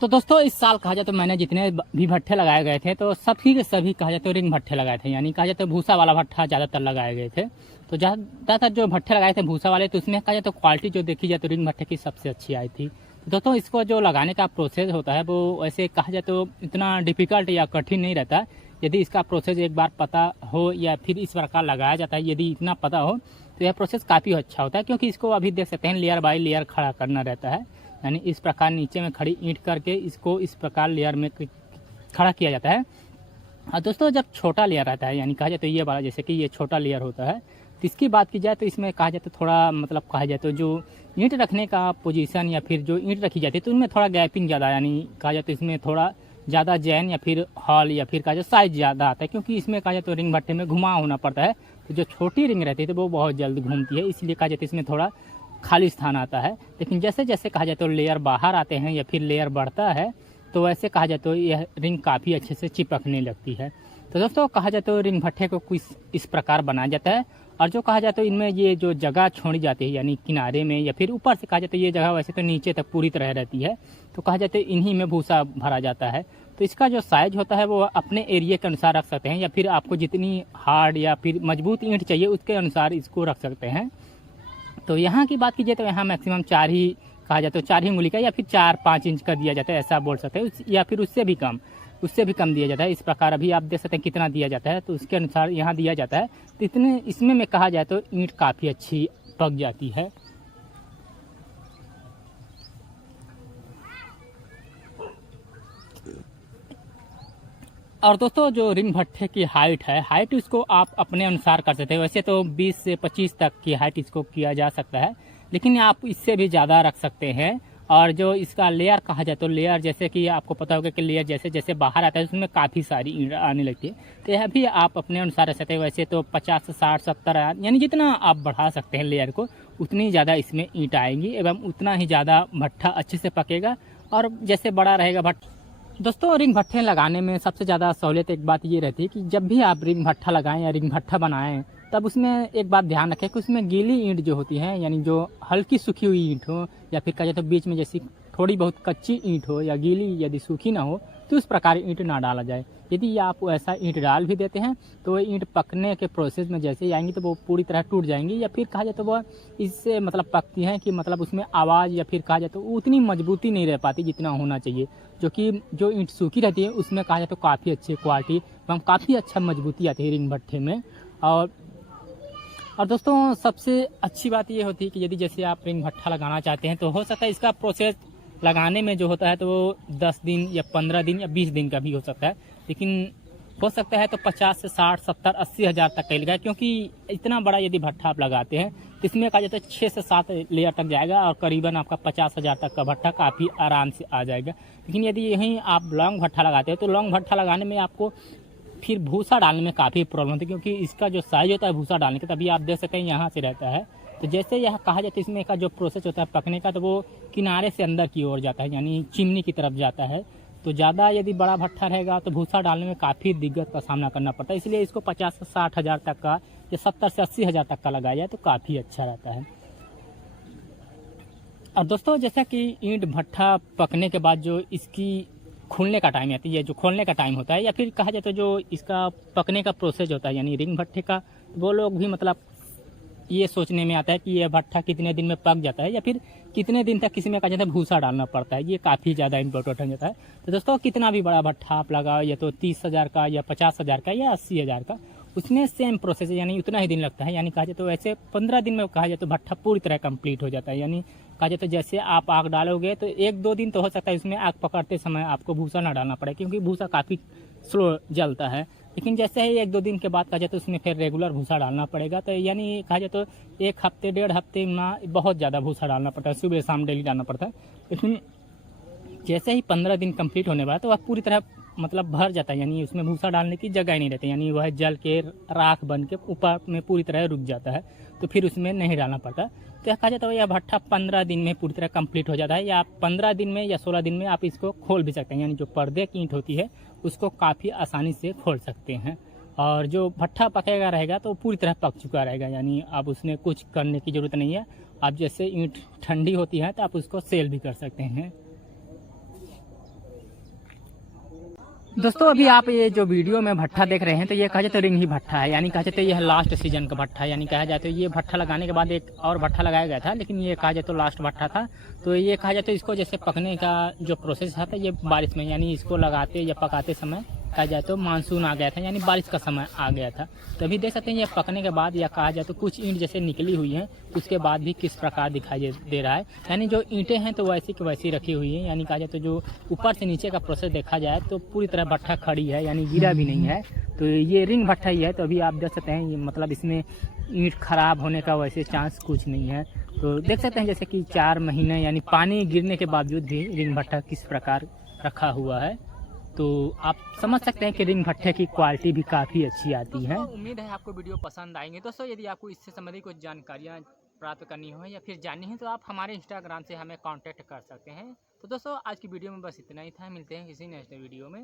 तो दोस्तों इस साल कहा जाए तो मैंने जितने भी भट्ठे लगाए गए थे तो सभी के सभी कहा जाए तो रिंग भट्ठे लगाए थे, यानी कहा जाए तो भूसा वाला भट्ठा ज़्यादातर लगाए गए थे। तो ज़्यादातर जो भट्ठे लगाए थे भूसा वाले, तो उसमें कहा जाए तो क्वालिटी जो देखी जाए तो रिंग भट्ठे की सबसे अच्छी आई थी। तो दोस्तों इसको जो लगाने का प्रोसेस होता है वो वैसे कहा जाए तो इतना डिफिकल्ट या कठिन नहीं रहता। यदि इसका प्रोसेस एक बार पता हो या फिर इस प्रकार लगाया जाता है, यदि इतना पता हो तो यह प्रोसेस काफ़ी अच्छा होता है, क्योंकि इसको अभी देख सकते हैं लेयर बाई लेयर खड़ा करना रहता है। यानी इस प्रकार नीचे में खड़ी ईंट करके इसको इस प्रकार लेयर में खड़ा किया जाता है। और दोस्तों जब छोटा लेयर रहता है, यानी कहा जाए तो ये वाला जैसे कि ये छोटा लेयर होता है, तो इसकी बात की जाए तो इसमें कहा जाए तो थोड़ा मतलब कहा जाए तो जो ईंट रखने का पोजीशन या फिर जो ईंट रखी जाती है तो उनमें थोड़ा गैपिंग ज़्यादा, यानी कहा जाए तो इसमें थोड़ा ज़्यादा जैन या फिर हॉल या फिर कहा जाए साइज ज़्यादा आता है, क्योंकि इसमें कहा जाए तो रिंग भट्टे में घुमाव होना पड़ता है। तो जो छोटी रिंग रहती है तो वो बहुत जल्द घूमती है, इसलिए कहा जाए तो इसमें थोड़ा खाली स्थान आता है। लेकिन जैसे जैसे कहा जाए तो लेयर बाहर आते हैं या फिर लेयर बढ़ता है तो वैसे कहा जाए तो यह रिंग काफ़ी अच्छे से चिपकने लगती है। तो दोस्तों कहा जाए तो रिंग भट्ठे को कुछ इस प्रकार बनाया जाता है। और जो कहा जाए तो इनमें ये जो जगह छोड़ी जाती है, यानी किनारे में या फिर ऊपर से कहा जाए तो ये जगह वैसे तो नीचे तक पूरी तरह रहती है, तो कहा जाए तो इन्हीं में भूसा भरा जाता है। तो इसका जो साइज होता है वो अपने एरिया के अनुसार रख सकते हैं, या फिर आपको जितनी हार्ड या फिर मजबूत ईंट चाहिए उसके अनुसार इसको रख सकते हैं। तो यहाँ की बात कीजिए तो यहाँ मैक्सिमम 4 ही कहा जाए तो 4 ही उंगली का या फिर 4-5 इंच का दिया जाता है, ऐसा बोल सकते हैं, या फिर उससे भी कम दिया जाता है। इस प्रकार अभी आप देख सकते हैं कितना दिया जाता है, तो उसके अनुसार यहाँ दिया जाता है। तो इतने इसमें में कहा जाए तो ईंट काफ़ी अच्छी पक जाती है। और दोस्तों जो रिंग भट्ठे की हाइट है, हाइट इसको आप अपने अनुसार कर सकते हैं। वैसे तो 20 से 25 तक की हाइट इसको किया जा सकता है, लेकिन आप इससे भी ज़्यादा रख सकते हैं। और जो इसका लेयर कहा जाए तो लेयर जैसे कि आपको पता होगा कि लेयर जैसे जैसे बाहर आता है उसमें काफ़ी सारी ईंट आने लगती है, तो यह भी आप अपने अनुसार रख सकते हैं। वैसे तो 50 से 60 70 यानी जितना आप बढ़ा सकते हैं लेयर को उतनी ज़्यादा इसमें ईंट आएंगी एवं उतना ही ज़्यादा भट्ठा अच्छे से पकेगा। और जैसे बड़ा रहेगा भट्ठा, दोस्तों रिंग भट्ठे लगाने में सबसे ज़्यादा सहूलियत एक बात ये रहती है कि जब भी आप रिंग भट्ठा लगाएं या रिंग भट्ठा बनाएं तब उसमें एक बात ध्यान रखें कि उसमें गीली ईंट जो होती है, यानी जो हल्की सूखी हुई ईंट हो या फिर कहा जाए तो बीच में जैसी थोड़ी बहुत कच्ची ईंट हो या गीली यदि सूखी ना हो तो उस प्रकार ईंट ना डाला जाए। यदि आप ऐसा ईंट डाल भी देते हैं तो वो ईंट पकने के प्रोसेस में जैसे ही आएंगी तो वो पूरी तरह टूट जाएंगी, या फिर कहा जाए तो वो इससे मतलब पकती हैं कि मतलब उसमें आवाज़ या फिर कहा जाए तो उतनी मजबूती नहीं रह पाती जितना होना चाहिए। जो कि जो ईंट सूखी रहती है उसमें कहा जाए तो काफ़ी अच्छी क्वालिटी एवं काफ़ी अच्छा मजबूती आती है रिंग भट्ठे में। और दोस्तों सबसे अच्छी बात ये होती है कि यदि जैसे आप रिंग भट्ठा लगाना चाहते हैं तो हो सकता है इसका प्रोसेस लगाने में जो होता है तो वो 10 दिन या 15 दिन या 20 दिन का भी हो सकता है, लेकिन हो सकता है तो 50 से 60 70 80 हज़ार तक का लगेगा, क्योंकि इतना बड़ा यदि भट्ठा आप लगाते हैं तो इसमें कहा जाता है 6 से 7 लेयर तक जाएगा और करीबन आपका 50 हज़ार तक का भट्ठा काफ़ी आराम से आ जाएगा। लेकिन यदि यहीं आप लॉन्ग भट्ठा लगाते हैं तो लॉन्ग भट्ठा लगाने में आपको फिर भूसा डालने में काफ़ी प्रॉब्लम होती है, क्योंकि इसका जो साइज होता है भूसा डालने का तभी आप देख सकते हैं यहाँ से रहता है। तो जैसे यह कहा जाता है इसमें का जो प्रोसेस होता है पकने का तो वो किनारे से अंदर की ओर जाता है, यानी चिमनी की तरफ जाता है। तो ज़्यादा यदि बड़ा भट्ठा रहेगा तो भूसा डालने में काफ़ी दिक्कत का सामना करना पड़ता है, इसलिए इसको 50 से 60 हज़ार तक का या 70 से 80 हज़ार तक का लगाया जाए तो काफ़ी अच्छा रहता है। और दोस्तों जैसा कि ईंट भट्ठा पकने के बाद जो इसकी खुलने का टाइम आती है, जो खोलने का टाइम होता है या फिर कहा जाए तो जो इसका पकने का प्रोसेस होता है यानी रिंग भट्ठे का, वो लोग भी मतलब ये सोचने में आता है कि यह भट्ठा कितने दिन में पक जाता है या फिर कितने दिन तक किसी में कहा जाता है भूसा डालना पड़ता है, ये काफ़ी ज़्यादा इंपॉर्टेंट हो जाता है। तो दोस्तों कितना भी बड़ा भट्ठा आप लगाओ, या तो 30 हज़ार का या 50 हज़ार का या 80 हज़ार का, उसमें सेम प्रोसेस है, यानी उतना ही दिन लगता है। यानी कहा जाए तो वैसे 15 दिन में कहा जाए तो भट्ठा पूरी तरह कंप्लीट हो जाता है। यानी कहा जाए तो जैसे आप आग डालोगे तो 1-2 दिन तो हो सकता है इसमें आग पकड़ते समय आपको भूसा ना डालना पड़े, क्योंकि भूसा काफ़ी स्लो जलता है। लेकिन जैसे ही 1-2 दिन के बाद कहा जाए तो उसमें फिर रेगुलर भूसा डालना पड़ेगा। तो यानी कहा जाए तो 1 हफ्ते 1.5 हफ्ते में बहुत ज़्यादा भूसा डालना पड़ता है, सुबह शाम डेली डालना पड़ता है। लेकिन जैसे ही 15 दिन कंप्लीट होने वाला तो वह पूरी तरह मतलब भर जाता है, यानी उसमें भूसा डालने की जगह ही नहीं रहती, यानी वह जल के राख बन के ऊपर में पूरी तरह रुक जाता है, तो फिर उसमें नहीं डालना पड़ता। तो कहा जाता है यह भट्ठा 15 दिन में पूरी तरह कंप्लीट हो जाता है, या 15 दिन में या 16 दिन में आप इसको खोल भी सकते हैं। यानी जो पर्दे की ईंट होती है उसको काफ़ी आसानी से खोल सकते हैं। और जो भट्ठा पकेगा रहेगा तो पूरी तरह पक चुका रहेगा, यानी आप उसमें कुछ करने की ज़रूरत नहीं है। आप जैसे ईंट ठंडी होती है तो आप उसको सेल भी कर सकते हैं। दोस्तों अभी आप ये जो वीडियो में भट्ठा देख रहे हैं तो ये कहा जाए तो रिंग ही भट्ठा है, यानी कहा जाए तो यह लास्ट सीजन का भट्ठा है। यानी कहा जाए तो ये भट्ठा लगाने के बाद एक और भट्ठा लगाया गया था, लेकिन ये कहा जाए तो लास्ट भट्ठा था। तो ये कहा जाए तो इसको जैसे पकने का जो प्रोसेस था ये बारिश में, यानी इसको लगाते या पकाते समय कहा जाए तो मानसून आ गया था, यानी बारिश का समय आ गया था। तो अभी देख सकते हैं ये पकने के बाद या कहा जाए तो कुछ ईंट जैसे निकली हुई हैं, उसके बाद भी किस प्रकार दिखाई दे रहा है। यानी जो ईंटें हैं तो वैसी की वैसी रखी हुई हैं, यानी कहा जाए तो जो ऊपर से नीचे का प्रोसेस देखा जाए तो पूरी तरह भट्ठा खड़ी है, यानी गिरा भी नहीं है। तो ये रिंग भट्ठा ही है। तो अभी आप देख सकते हैं ये मतलब इसमें ईंट खराब होने का वैसे चांस कुछ नहीं है। तो देख सकते हैं जैसे कि 4 महीने यानी पानी गिरने के बावजूद भी रिंग भट्ठा किस प्रकार रखा हुआ है। तो आप समझ सकते हैं कि रिंग भट्ठे की क्वालिटी भी काफ़ी अच्छी आती है। उम्मीद है आपको वीडियो पसंद आएंगे। दोस्तों यदि आपको इससे संबंधित कुछ जानकारियाँ प्राप्त करनी हो या फिर जाननी है तो आप हमारे इंस्टाग्राम से हमें कांटेक्ट कर सकते हैं। तो दोस्तों आज की वीडियो में बस इतना ही था, मिलते हैं किसी नेक्स्ट वीडियो में।